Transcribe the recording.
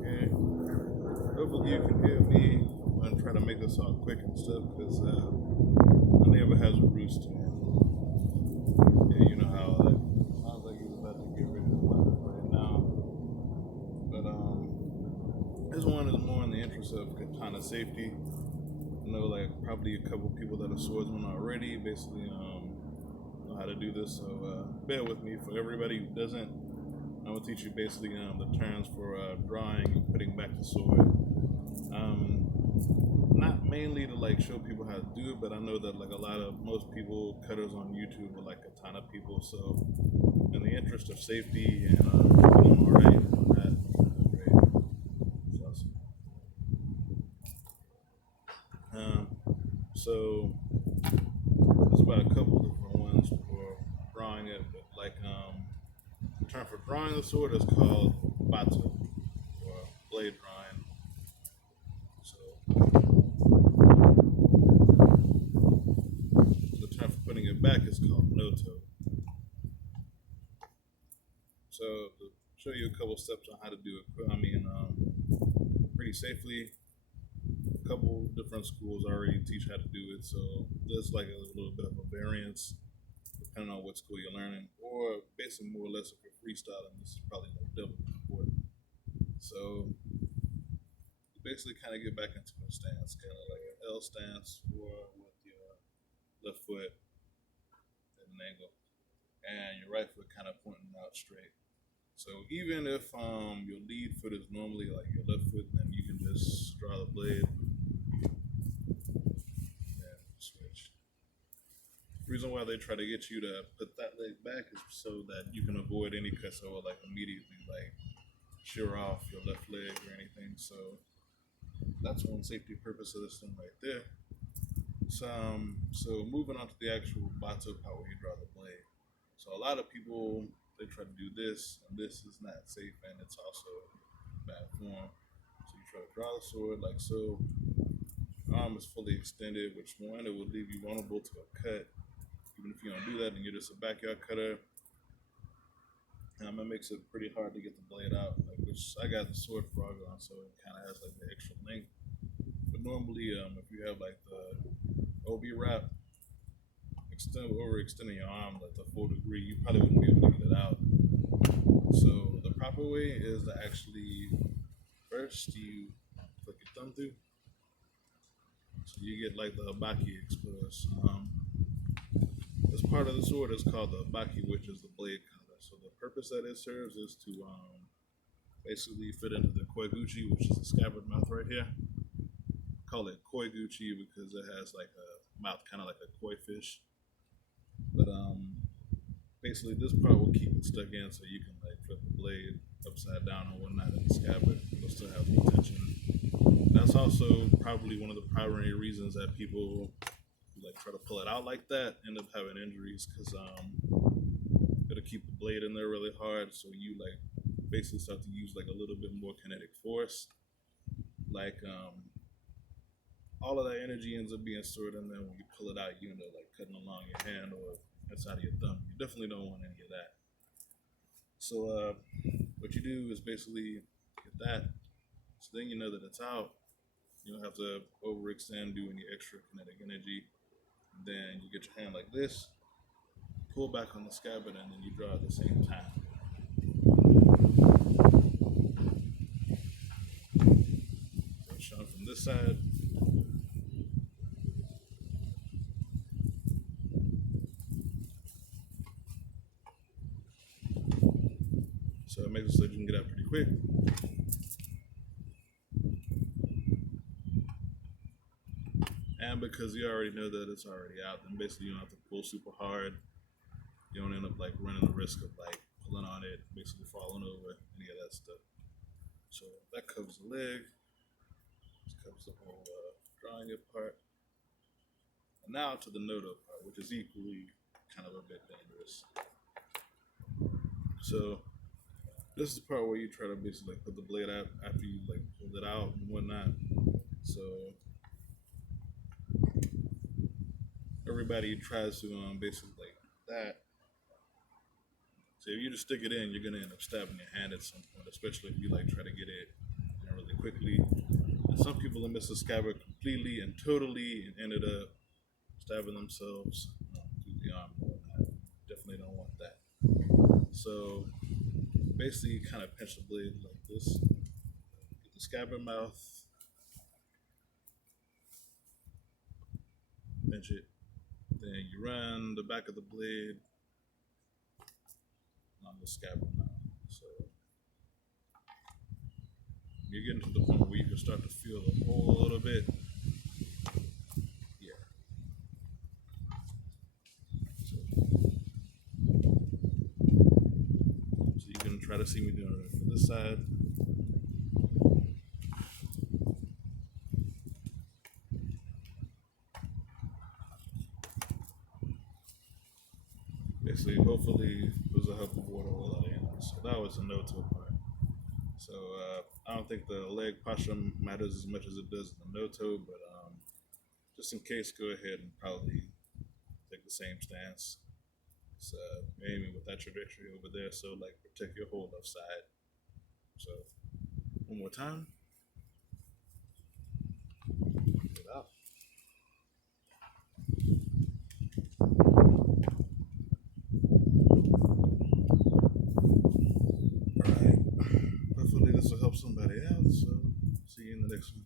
Okay. Hopefully you can hear me. I'm gonna try to make this all quick and stuff because my neighbor has a rooster. Yeah, you know how sounds like he's about to get rid of it right now. But this one is more in the interest of katana safety. I know like probably a couple people that are swordsmen already basically know how to do this. So bear with me. For everybody who doesn't, I'm gonna teach you basically the terms for drawing and putting back the sword. Not mainly to like show people how to do it, but I know that like most people cutters on YouTube are like katana people. So in the interest of safety and feeling alright on that, great. That's awesome. Um, so there's about a couple different ones for drawing it, but like the term for drawing the sword is called battou or blade drawing. So the term for putting it back is called noto. So to show you a couple steps on how to do it, pretty safely. A couple different schools already teach how to do it, so there's like a little bit of a variance depending on what school you're learning, or basically more or less if you're freestyling, this is probably like double important. So you basically kind of get back into a stance, kind of like an L stance, or with your left foot at an angle, and your right foot kind of pointing out straight. So even if your lead foot is normally like your left foot, then you can just draw the blade and switch. The reason why they try to get you to put that leg back is so that you can avoid any cuts or like immediately like shear off your left leg or anything. So that's one safety purpose of this thing right there. So moving on to the actual battou part where you draw the blade. So a lot of people they try to do this, and this is not safe, and it's also bad form. So you try to draw the sword like so. Your arm is fully extended, which one it will leave you vulnerable to a cut. Even if you don't do that, and you're just a backyard cutter, it makes it pretty hard to get the blade out. Like which I got the sword frog on, so it kind of has like the extra length. But normally, if you have like the OB wrap, overextending your arm like the full degree, you probably wouldn't be able to get it out. So the proper way is to actually first you flick your thumb through, so you get like the baki exposed. This part of the sword is called the baki, which is the blade color. So the purpose that it serves is to basically fit into the koiguchi, which is the scabbard mouth right here. Call it koiguchi because it has like a mouth kind of like a koi fish. But basically this part will keep it stuck in so you can like flip the blade upside down or whatnot in the scabbard. It'll still have some tension. That's also probably one of the primary reasons that people like try to pull it out like that end up having injuries because it'll keep the blade in there really hard. So you like basically start to use like a little bit more kinetic force. Like all of that energy ends up being stored in there when you pull it out. You end up like cutting along your hand or inside of your thumb. You definitely don't want any of that. So what you do is basically get that. So then you know that it's out. You don't have to overextend, do any extra kinetic energy. Then you get your hand like this, pull back on the scabbard, and then you draw at the same time. So shown from this side. So it makes it so you can get out pretty quick. And because you already know that it's already out, then basically you don't have to pull super hard. You don't end up like running the risk of like pulling on it, basically falling over, any of that stuff. So that covers the leg. This covers the whole drawing it part. And now to the noto part, which is equally kind of a bit dangerous. So this is the part where you try to basically like put the blade out after you like pulled it out and whatnot. So everybody tries to basically like that. So if you just stick it in, you're gonna end up stabbing your hand at some point, especially if you like try to get it really quickly. And some people have missed the scabbard completely and totally and ended up stabbing themselves through the arm. Definitely don't want that. So basically, you kind of pinch the blade like this, get the scabbard mouth, pinch it. Then you run the back of the blade on the scabbard mouth. So you're getting to the point where you can start to feel the hole a little bit. Yeah. So, so you can try to see me doing it from this side. Basically, hopefully, there's a help of water all out of it. So that was a noto part. So I don't think the leg posture matters as much as it does the noto, but just in case, go ahead and probably take the same stance. So aiming with that trajectory over there, so like protect your whole left side. So one more time. Get out. All right. Hopefully this will help somebody out. So see you in the next one.